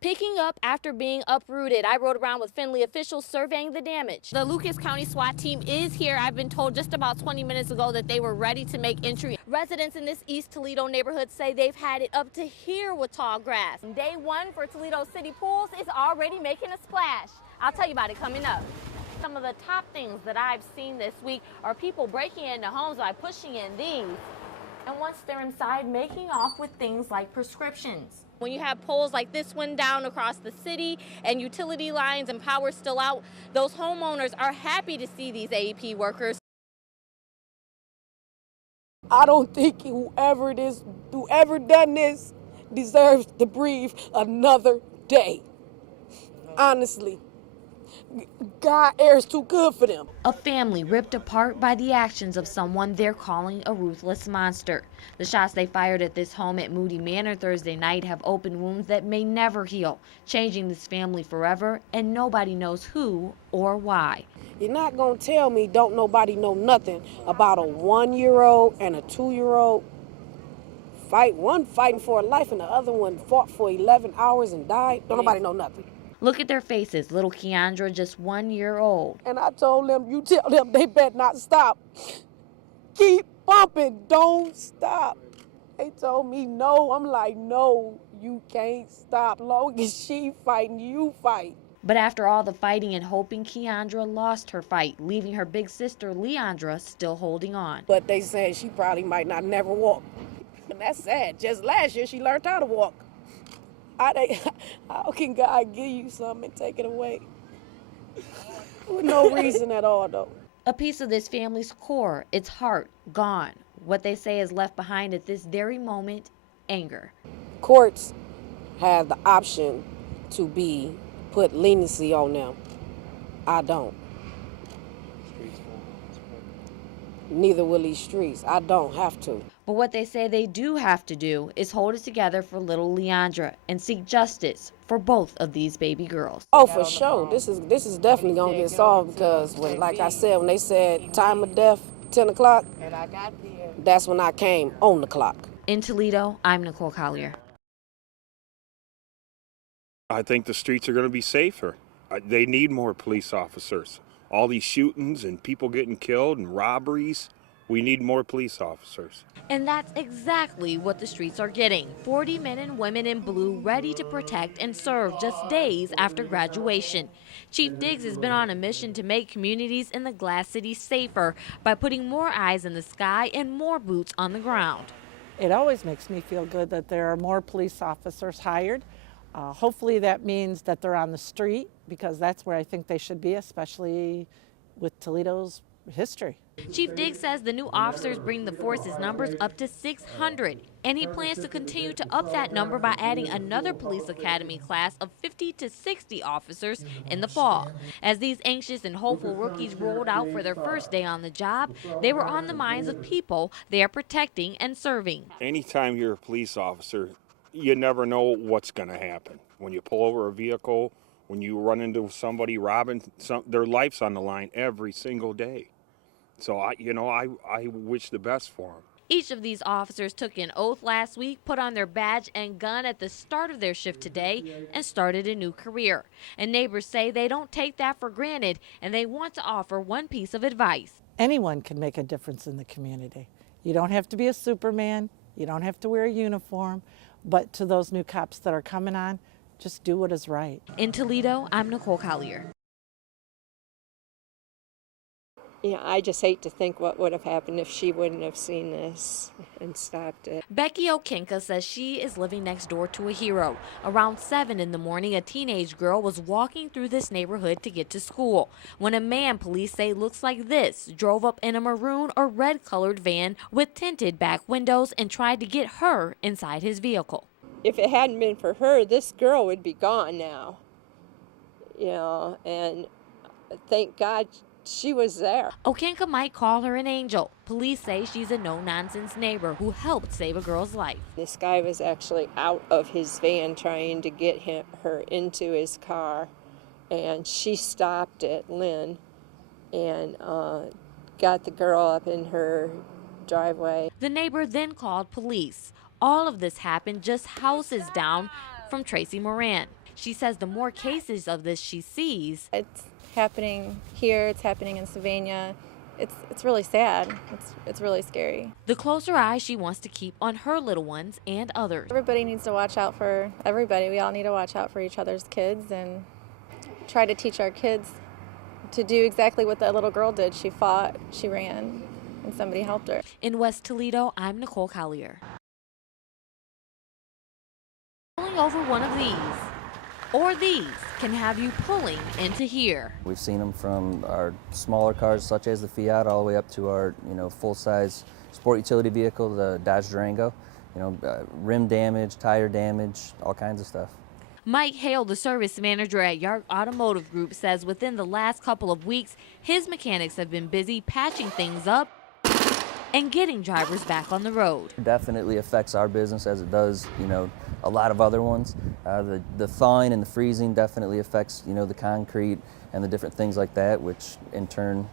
Picking up after being uprooted. I rode around with Findlay officials surveying the damage. The Lucas County SWAT team is here. I've been told just about 20 minutes ago that they were ready to make entry. Residents in this East Toledo neighborhood say they've had it up to here with tall grass. Day one for Toledo City Pools is already making a splash. I'll tell you about it coming up. Some of the top things that I've seen this week are people breaking into homes by pushing in these. And once they're inside, making off with things like prescriptions. When you have poles like this one down across the city and utility lines and power still out, those homeowners are happy to see these AEP workers. I don't think whoever done this deserves to breathe another day. Honestly. God, air is too good for them. A family ripped apart by the actions of someone they're calling a ruthless monster. The shots they fired at this home at Moody Manor Thursday night have open wounds that may never heal, changing this family forever, and nobody knows who or why. You're not going to tell me don't nobody know nothing about a 1-year-old and a 2-year-old fight. One fighting for a life and the other one fought for 11 hours and died. Don't nobody know nothing. Look at their faces. Little Keandra, just 1 year old. And I told them, you tell them they better not stop. Keep bumping, don't stop. They told me no. I'm like, no, you can't stop. Long as she fighting, you fight. But after all the fighting and hoping, Keandra lost her fight, leaving her big sister, Leandra, still holding on. But they said she probably might not never walk. And that's sad. Just last year, she learned how to walk. How can God give you something and take it away? With no reason at all, though. A piece of this family's core, its heart, gone. What they say is left behind at this very moment, anger. Courts have the option to put leniency on them. I don't. Neither will these streets. I don't have to. But what they say they do have to do is hold it together for little Leandra and seek justice for both of these baby girls. Oh, for sure. This is definitely going to get solved because, like I said, when they said time of death, 10 o'clock, that's when I came on the clock. In Toledo, I'm Nicole Collier. I think the streets are going to be safer. They need more police officers. All these shootings and people getting killed and robberies, we need more police officers. And that's exactly what the streets are getting. 40 men and women in blue ready to protect and serve just days after graduation. Chief Diggs has been on a mission to make communities in the Glass City safer by putting more eyes in the sky and more boots on the ground. It always makes me feel good that there are more police officers hired. Hopefully that means that they're on the street, because that's where I think they should be, especially with Toledo's history. Chief Diggs says the new officers bring the force's numbers up to 600, and he plans to continue to up that number by adding another police academy class of 50 to 60 officers in the fall. As these anxious and hopeful rookies rolled out for their first day on the job, they were on the minds of people they are protecting and serving. Anytime you're a police officer, you never know what's going to happen. When you pull over a vehicle, when you run into somebody robbing, their life's on the line every single day. So I wish the best for them. Each of these officers took an oath last week, put on their badge and gun at the start of their shift today, and started a new career. And neighbors say they don't take that for granted, and they want to offer one piece of advice. Anyone can make a difference in the community. You don't have to be a Superman. You don't have to wear a uniform. But to those new cops that are coming on, just do what is right. In Toledo, I'm Nicole Collier. Yeah, I just hate to think what would have happened if she wouldn't have seen this and stopped it. Becky Okinka says she is living next door to a hero. Around 7 in the morning, a teenage girl was walking through this neighborhood to get to school when a man police say looks like this drove up in a maroon or red-colored van with tinted back windows and tried to get her inside his vehicle. If it hadn't been for her, this girl would be gone now. You know, and thank God she was there. Okinka might call her an angel. Police say she's a no-nonsense neighbor who helped save a girl's life. This guy was actually out of his van trying to get her into his car, and she stopped it, Lynn, and got the girl up in her driveway. The neighbor then called police. All of this happened just houses down from Tracy Moran. She says the more cases of this she sees, it's happening here, it's happening in Sylvania. It's really sad. It's really scary. the closer eye she wants to keep on her little ones and others. Everybody needs to watch out for everybody. We all need to watch out for each other's kids and try to teach our kids to do exactly what that little girl did. She fought, she ran, and somebody helped her. In West Toledo, I'm Nicole Collier. Pulling over one of these or these can have you pulling into here. We've seen them from our smaller cars such as the Fiat all the way up to our full-size sport utility vehicle, the Dodge Durango. Rim damage, tire damage, all kinds of stuff. Mike Hale, the service manager at Yark Automotive Group, says within the last couple of weeks, his mechanics have been busy patching things up and getting drivers back on the road. It definitely affects our business as it does, a lot of other ones. The thawing and the freezing definitely affects, the concrete and the different things like that, which in turn,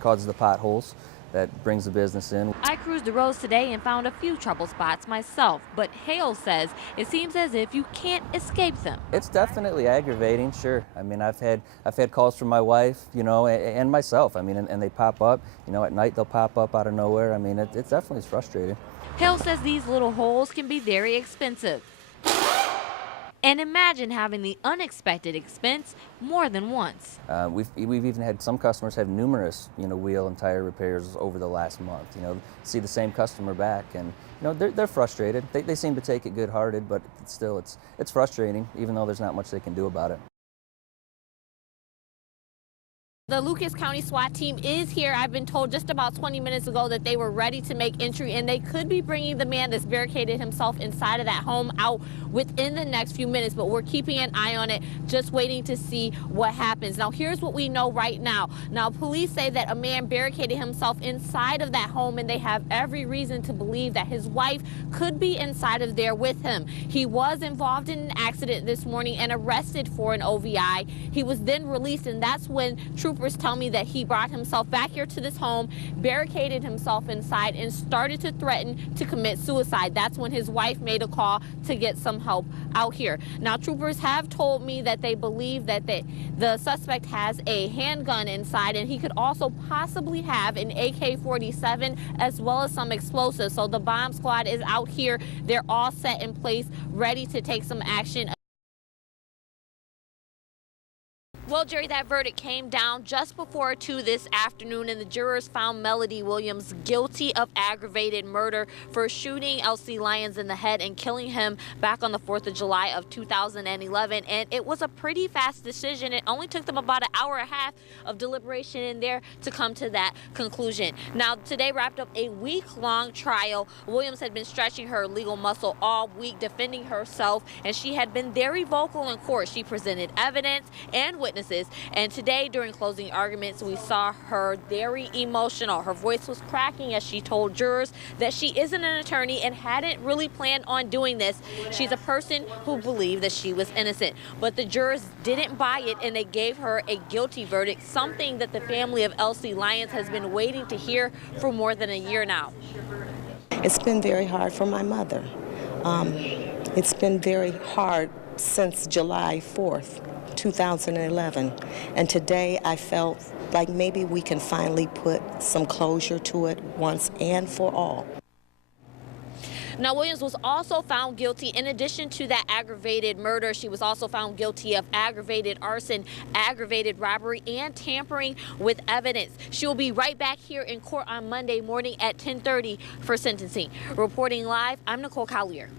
causes the potholes that brings the business in. I cruised the roads today and found a few trouble spots myself, but Hale says it seems as if you can't escape them. It's definitely aggravating, sure. I mean, I've had calls from my wife, and myself. I mean, and they pop up, at night they'll pop up out of nowhere. I mean, it's definitely frustrating. Hale says these little holes can be very expensive. And imagine having the unexpected expense more than once. We've even had some customers have numerous, wheel and tire repairs over the last month. See the same customer back, and they're frustrated. They seem to take it good-hearted, but still, it's frustrating, even though there's not much they can do about it. The Lucas County SWAT team is here. I've been told just about 20 minutes ago that they were ready to make entry, and they could be bringing the man that's barricaded himself inside of that home out within the next few minutes, but we're keeping an eye on it, just waiting to see what happens. Now, here's what we know right now. Now, police say that a man barricaded himself inside of that home, and they have every reason to believe that his wife could be inside of there with him. He was involved in an accident this morning and arrested for an OVI. He was then released, and that's when troopers tell me that he brought himself back here to this home, barricaded himself inside, and started to threaten to commit suicide. That's when his wife made a call to get some help out here. Now, troopers have told me that they believe that the suspect has a handgun inside, and he could also possibly have an AK-47 as well as some explosives. So the bomb squad is out here. They're all set in place, ready to take some action. Well, Jerry, that verdict came down just before 2 this afternoon, and the jurors found Melody Williams guilty of aggravated murder for shooting Elsie Lyons in the head and killing him back on the 4th of July of 2011. And it was a pretty fast decision. It only took them about an hour and a half of deliberation in there to come to that conclusion. Now, today wrapped up a week-long trial. Williams had been stretching her legal muscle all week, defending herself, and she had been very vocal in court. She presented evidence and witnesses. And today, during closing arguments, we saw her very emotional. Her voice was cracking as she told jurors that she isn't an attorney and hadn't really planned on doing this. She's a person who believed that she was innocent. But the jurors didn't buy it, and they gave her a guilty verdict, something that the family of Elsie Lyons has been waiting to hear for more than a year now. It's been very hard for my mother. It's been very hard since July 4th. 2011, and today I felt like maybe we can finally put some closure to it once and for all. Now, Williams was also found guilty. In addition to that aggravated murder, she was also found guilty of aggravated arson, aggravated robbery, and tampering with evidence. She will be right back here in court on Monday morning at 10:30 for sentencing. Reporting live, I'm Nicole Collier.